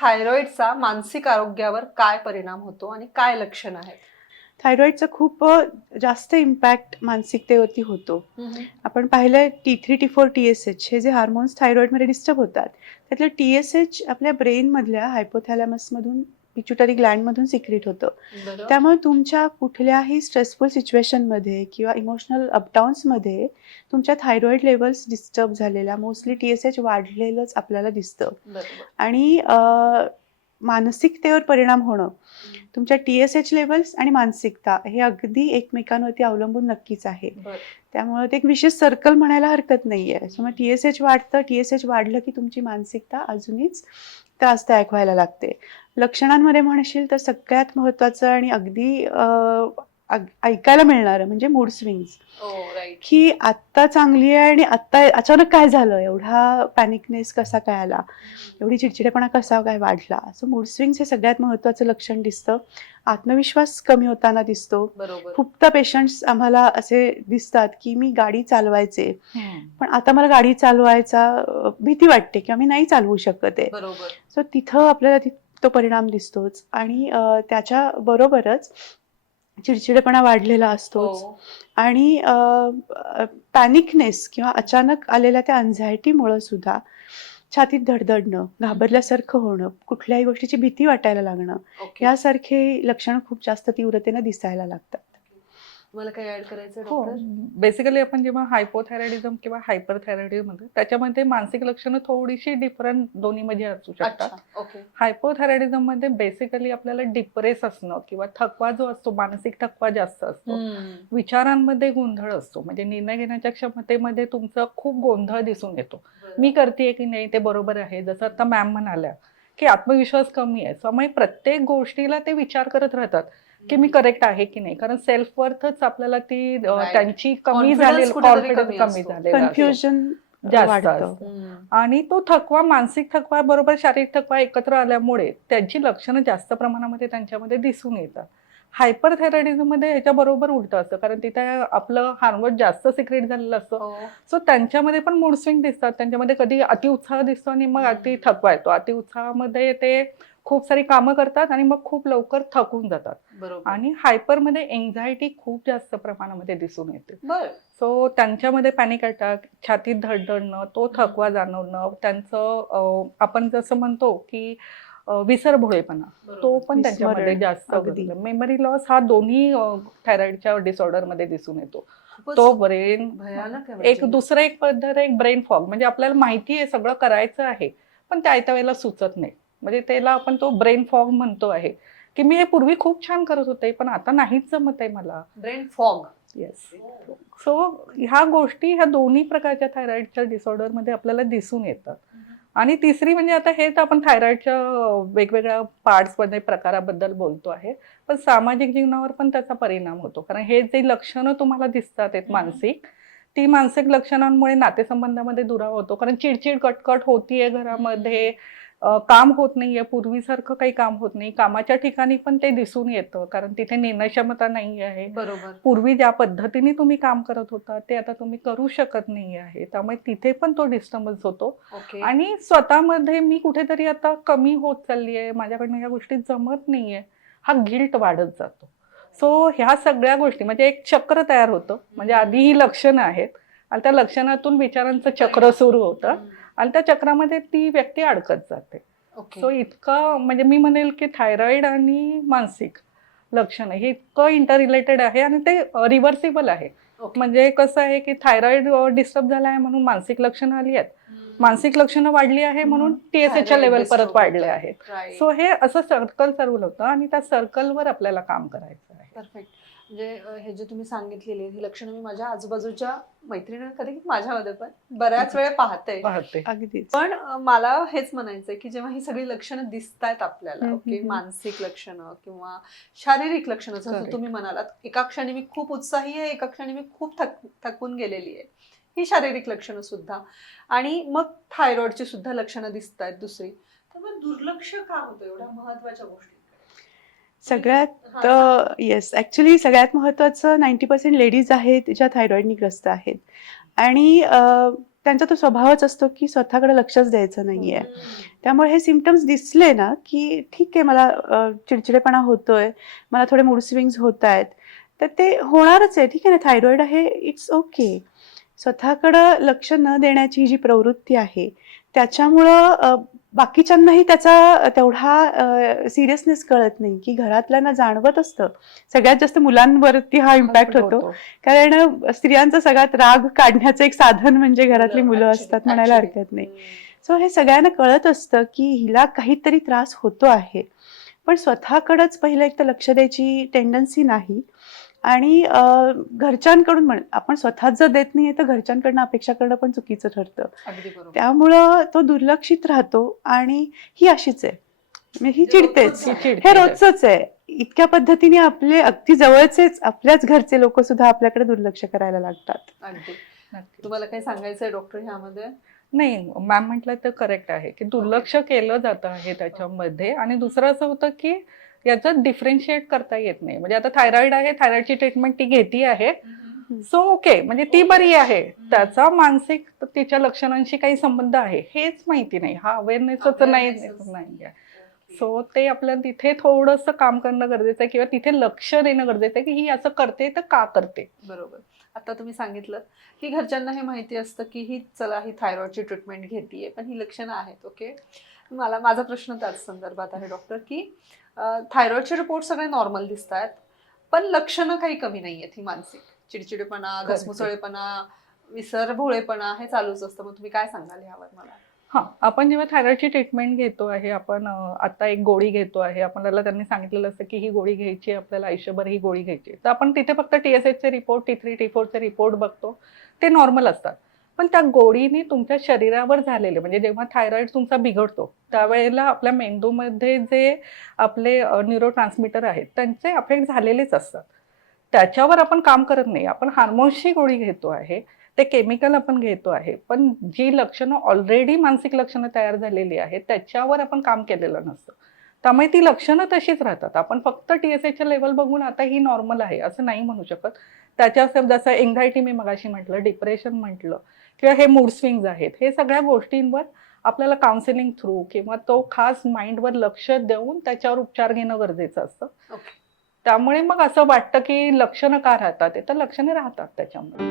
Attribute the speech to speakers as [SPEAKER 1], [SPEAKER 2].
[SPEAKER 1] थायरॉइडचा मानसिक आरोग्यावर काय परिणाम होतो आणि काय लक्षण आहेत?
[SPEAKER 2] थायरॉइडचा खूप जास्त इम्पॅक्ट मानसिकतेवरती होतो. आपण पाहिलं T three T four T S H हे जे हार्मोन्स थायरॉइडमध्ये डिस्टर्ब होतात. त्यातलं टी एस एच आपल्या ब्रेनमधल्या हायपोथॅलॅमसमधून पिच्युटरी ग्लँडमधून सिक्रेट होतं. त्यामुळे तुमच्या कुठल्याही स्ट्रेसफुल सिच्युएशनमध्ये किंवा इमोशनल अपडाऊन्समध्ये तुमच्या थायरॉइड लेवल्स डिस्टर्ब झालेल्या मोस्टली टी एस एच वाढलेलंच आपल्याला दिसतं. आणि मानसिकतेवर परिणाम होणं तुमच्या टी एस एच लेवल्स आणि मानसिकता हे अगदी एकमेकांवरती अवलंबून नक्कीच आहे. त्यामुळे ते एक विशेष सर्कल म्हणायला हरकत नाही आहे त्यामुळे टी एस एच वाढतं टी एस एच वाढलं की तुमची मानसिकता अजूनच त्रासदायक व्हायला लागते लक्षणांमध्ये म्हणशील तर सगळ्यात महत्त्वाचं आणि अगदी ऐकायला मिळणारं म्हणजे मूड स्विंग्स
[SPEAKER 1] हो.
[SPEAKER 2] की आत्ता चांगली आहे आणि आत्ता अचानक काय झालं? एवढा पॅनिकनेस कसा काय आला? एवढी चिडचिडेपणा कसा काय वाढला? सो मूड स्विंग्स हे सगळ्यात महत्त्वाचं लक्षण दिसतं. आत्मविश्वास कमी होताना दिसतो. खूपदा पेशंट्स आम्हाला असे दिसतात की मी गाडी चालवायचे. पण आता मला गाडी चालवायचा भीती वाटते किंवा मी नाही चालवू शकत आहे. सो तिथं आपल्याला ति- परिणाम दिसतोच. आणि त्याच्या बरोबरच चिडचिडेपणा वाढलेला असतोच.
[SPEAKER 1] हो.
[SPEAKER 2] आणि पॅनिकनेस किंवा अचानक आलेल्या त्या अँझायटीमुळं सुद्धा छातीत धडधडणं घाबरल्यासारखं होणं कुठल्याही गोष्टीची भीती वाटायला लागणं यासारखे लक्षणं खूप जास्त तीव्रतेनं दिसायला लागतात.
[SPEAKER 1] मला काय ऍड करायचं
[SPEAKER 3] हो.
[SPEAKER 1] डॉक्टर
[SPEAKER 3] बेसिकली आपण जेव्हा हायपोथायरॉइडिझम किंवा हायपरथायरॉइडिझम म्हणतो त्याच्यामध्ये मानसिक लक्षणं थोडीशी डिफरंट दोन्हीमध्ये असू शकतात.
[SPEAKER 1] अच्छा ओके
[SPEAKER 3] हायपोथायरॉइडिझममध्ये बेसिकली आपल्याला डिप्रेस असणं किंवा थकवा जो असतो मानसिक थकवा जास्त असतो विचारांमध्ये गोंधळ असतो. म्हणजे निर्णय घेण्याच्या क्षमतेमध्ये तुमचा खूप गोंधळ दिसून येतो. मी करते की नाही ते बरोबर आहे. जसं आता मॅम म्हणाल्या की आत्मविश्वास कमी आहे. त्यामुळे प्रत्येक गोष्टीला ते विचार करत राहतात. की मी करेक्ट आहे की नाही? कारण सेल्फ वर्थच आपल्याला ती. त्यांची कमी झालेली confidence
[SPEAKER 1] कमी असतो.
[SPEAKER 2] कन्फ्युजन
[SPEAKER 3] जास्त. आणि तो थकवा मानसिक थकवा बरोबर शारीरिक थकवा एकत्र आल्यामुळे त्यांची लक्षणं जास्त प्रमाणामध्ये त्यांच्यामध्ये दिसून येतात. हायपरमध्ये ह्याच्या बरोबर उलट असतं. कारण तिथे आपलं हार्मोन जास्त सिक्रेट झालेलं असतं.
[SPEAKER 1] हो.
[SPEAKER 3] सो त्यांच्यामध्ये पण मूड स्विंग दिसतात. त्यांच्यामध्ये कधी अतिउत्साह दिसतो आणि मग अति थकवा येतो. अतिउत्साहामध्ये ते खूप सारी कामं करतात आणि मग खूप लवकर थकून जातात.
[SPEAKER 1] बरोबर.
[SPEAKER 3] आणि हायपरमध्ये एन्झायटी खूप जास्त प्रमाणामध्ये दिसून येते.
[SPEAKER 1] बर.
[SPEAKER 3] सो त्यांच्यामध्ये पॅनिक अटॅक छातीत धडधडणं तो थकवा जाणवणं त्यांचं आपण जसं म्हणतो की विसरभोळेपणा तो पण त्यांच्यामध्ये जास्त
[SPEAKER 2] अगदी.
[SPEAKER 3] मेमरी लॉस हा दोन्ही थायरॉइडच्या डिसऑर्डरमध्ये दिसून येतो. तो ब्रेन
[SPEAKER 1] भयानक आहे
[SPEAKER 3] एक
[SPEAKER 1] म्हणजे.
[SPEAKER 3] दुसरं एक पद्धत आहे एक ब्रेन फॉग म्हणजे आपल्याला माहिती आहे सगळं करायचं आहे पण त्या त्या वेळेला सुचत नाही. म्हणजे त्याला आपण तो ब्रेन फॉग म्हणतो आहे. की मी हे पूर्वी खूप छान करत होते पण आता नाहीच जमत आहे मला.
[SPEAKER 1] Brain fog.
[SPEAKER 3] येस सो ह्या गोष्टी ह्या दोन्ही प्रकारच्या थायरॉइडच्या डिसऑर्डरमध्ये आपल्याला दिसून येतात आणि तिसरी म्हणजे आता हे तर आपण थायरॉइडच्या वेगवेगळ्या पार्ट्समध्ये प्रकाराबद्दल बोलतो आहे. पण सामाजिक जीवनावर पण त्याचा परिणाम होतो. कारण हे जे लक्षणं तुम्हाला दिसतात आहेत. मानसिक ती मानसिक लक्षणांमुळे नातेसंबंधामध्ये दुरावा होतो. कारण चिडचिड कटकट होतीये घरामध्ये. काम होत नाहीये. पूर्वीसारखं काही काम होत नाही. कामाच्या ठिकाणी पण ते दिसून येतं. कारण तिथे निर्णय क्षमता नाही आहे
[SPEAKER 1] बरोबर.
[SPEAKER 3] पूर्वी ज्या पद्धतीने तुम्ही काम करत होता ते आता तुम्ही करू शकत नाही आहे. त्यामुळे तिथे पण तो डिस्टर्बन्स होतो. आणि स्वतःमध्ये मी कुठेतरी आता कमी होत चालली आहे माझ्याकडनं या गोष्टी जमत नाहीये. हा गिल्ट वाढत जातो. सो ह्या सगळ्या गोष्टी म्हणजे एक चक्र तयार होतं. म्हणजे आधी ही लक्षणं आहेत. आणि त्या लक्षणातून विचारांचं चक्र सुरू होतं. आणि त्या चक्रामध्ये ती व्यक्ती अडकत जाते. सो इतकं म्हणजे मी म्हणेल की थायरॉइड आणि मानसिक लक्षण हे इतकं इंटर रिलेटेड आहे आणि ते रिव्हर्सिबल आहे.
[SPEAKER 1] ओके.
[SPEAKER 3] म्हणजे कसं आहे की थायरॉइड डिस्टर्ब झाला आहे म्हणून मानसिक लक्षणं आली आहेत. मानसिक लक्षणं वाढली आहे म्हणून टीएसएच्या
[SPEAKER 1] Thyroid
[SPEAKER 3] लेवल
[SPEAKER 1] disturb
[SPEAKER 3] परत वाढले
[SPEAKER 1] होतं.
[SPEAKER 3] आहेत. सो हे असं सर्कल चालू होतं आणि त्या सर्कलवर आपल्याला काम करायचं आहे.
[SPEAKER 1] परफेक्ट म्हणजे हे जे तुम्ही सांगितलेली ही लक्षणं मी माझ्या आजूबाजूच्या मैत्रिणी कधी माझ्यामध्ये पण बऱ्याच वेळा पाहते.
[SPEAKER 3] पाहते.
[SPEAKER 2] अगदीच.
[SPEAKER 1] पण मला हेच म्हणायचंय की जेव्हा ही सगळी लक्षणं दिसत आहेत आपल्याला ओके. मानसिक लक्षणं किंवा शारीरिक लक्षणं जसं. तुम्ही म्हणालात एका क्षणी मी खूप उत्साही आहे एका क्षणी मी खूप थक थकून गेलेली आहे. ही शारीरिक लक्षणं सुद्धा. आणि मग थायरॉइडची सुद्धा लक्षणं दिसत आहेत दुसरी. तर मग दुर्लक्ष का होतं? एवढ्या महत्त्वाच्या गोष्टी.
[SPEAKER 2] सगळ्यात येस ॲक्च्युली सगळ्यात महत्त्वाचं नाईन्टी पर्सेंट लेडीज आहेत ज्या थायरॉइडनी ग्रस्त आहेत. आणि त्यांचा तो स्वभावच असतो की स्वतःकडे लक्षच द्यायचं नाहीये. त्यामुळे हे सिमटम्स दिसले ना की ठीक आहे मला चिडचिडेपणा होतोय मला थोडे मूड स्विंग्स होत आहेत तर ते होणारच आहे. ठीक आहे ना थायरॉइड आहे इट्स ओके स्वतःकडं लक्ष न देण्याची जी प्रवृत्ती आहे त्याच्यामुळं बाकीच्यांनाही त्याचा तेवढा सिरियसनेस कळत नाही की घरातल्यांना जाणवत असतं. सगळ्यात जास्त मुलांवरती हा इम्पॅक्ट होतो. कारण स्त्रियांचा सगळ्यात राग काढण्याचं एक साधन म्हणजे घरातली मुलं असतात म्हणायला. हरकत नाही. सो हे सगळ्यांना कळत असतं की हिला काहीतरी त्रास होतो आहे. पण स्वतःकडंच पहिलं एक तर लक्ष द्यायची टेंडन्सी नाही. आणि घरच्यांकडून म्हण आपण स्वतःच जर देत नाहीये तर घरच्यांकडनं अपेक्षा करणं पण चुकीचं ठरतं. त्यामुळं तो दुर्लक्षित राहतो आणि ही अशीच आहे. म्हणजे ही चिडतेच. हे रोजच आहे. इतक्या पद्धतीने आपले अगदी जवळचेच आपल्याच घरचे लोक सुद्धा आपल्याकडे दुर्लक्ष करायला लागतात.
[SPEAKER 1] तुम्हाला काही सांगायचंय डॉक्टर ह्यामध्ये?
[SPEAKER 3] नाही मॅम म्हटलं तर करेक्ट आहे की दुर्लक्ष केलं जातं आहे त्याच्यामध्ये. आणि दुसरं असं होतं की याचं डिफरेन्शिएट करता येत नाही. म्हणजे आता थायरॉइड आहे थायरॉइडची ट्रीटमेंट ती घेती आहे. सो ओके म्हणजे ती बरी आहे. त्याचा मानसिक तिच्या लक्षणांशी काही संबंध आहे. हेच माहिती नाही. हा अवेअरनेसच नाही आहे. सो ते आपल्याला तिथे थोडंसं काम करणं गरजेचं आहे किंवा तिथे लक्ष देणं गरजेचं आहे की ही असं करते तर का करते?
[SPEAKER 1] बरोबर. आता तुम्ही सांगितलं की घरच्यांना हे माहिती असतं की ही चला ही थायरॉइडची ट्रीटमेंट घेतीये पण ही लक्षणं आहेत ओके मला माझा प्रश्न त्याच संदर्भात आहे डॉक्टर की थायरॉइडचे रिपोर्ट सगळे नॉर्मल दिसत आहेत पण लक्षणं काही कमी नाही आहेत ही मानसिक. चिडचिडेपणा. घसमुसळेपणा विसर भोळेपणा हे चालूच असतं. मग तुम्ही काय सांगाल ह्यावर मला?
[SPEAKER 3] हा आपण जेव्हा थायरॉइडची ट्रीटमेंट घेतो आहे आपण आता एक गोळी घेतो आहे आपल्याला त्यांनी सांगितलेलं असतं की ही गोळी घ्यायची आहे, आपल्याला आयुष्यभर ही गोळी घ्यायची. तर आपण तिथे फक्त टी एस एचचे रिपोर्ट टी थ्री टी फोरचे रिपोर्ट बघतो. ते नॉर्मल असतात. पण त्या गोळीने तुमच्या शरीरावर झालेले म्हणजे जेव्हा थायरॉईड तुमचा बिघडतो त्यावेळेला आपल्या मेंदूमध्ये जे आपले न्यूरो ट्रान्समिटर आहेत त्यांचे अफेक्ट झालेलेच असतात. त्याच्यावर आपण काम करत नाही. आपण हार्मोन्सची गोळी घेतो आहे ते केमिकल आपण घेतो आहे पण जी लक्षणं ऑलरेडी मानसिक लक्षणं तयार झालेली आहेत त्याच्यावर आपण काम केलेलं नसतं. त्यामुळे ती लक्षणं तशीच राहतात. आपण फक्त टी एस एचच्या लेवल बघून आता ही नॉर्मल आहे असं नाही म्हणू शकत. त्याच्या जसं एन्झायटी मी मगाशी म्हटलं डिप्रेशन म्हटलं किंवा हे मूड स्विंग्स आहेत. हे सगळ्या गोष्टींवर आपल्याला काउन्सिलिंग थ्रू किंवा तो खास माइंडवर लक्ष देऊन त्याच्यावर उपचार घेणं गरजेचं असतं.
[SPEAKER 1] Okay.
[SPEAKER 3] त्यामुळे मग असं वाटतं की लक्षणं का राहतात ते तर लक्षणे राहतात त्याच्यामध्ये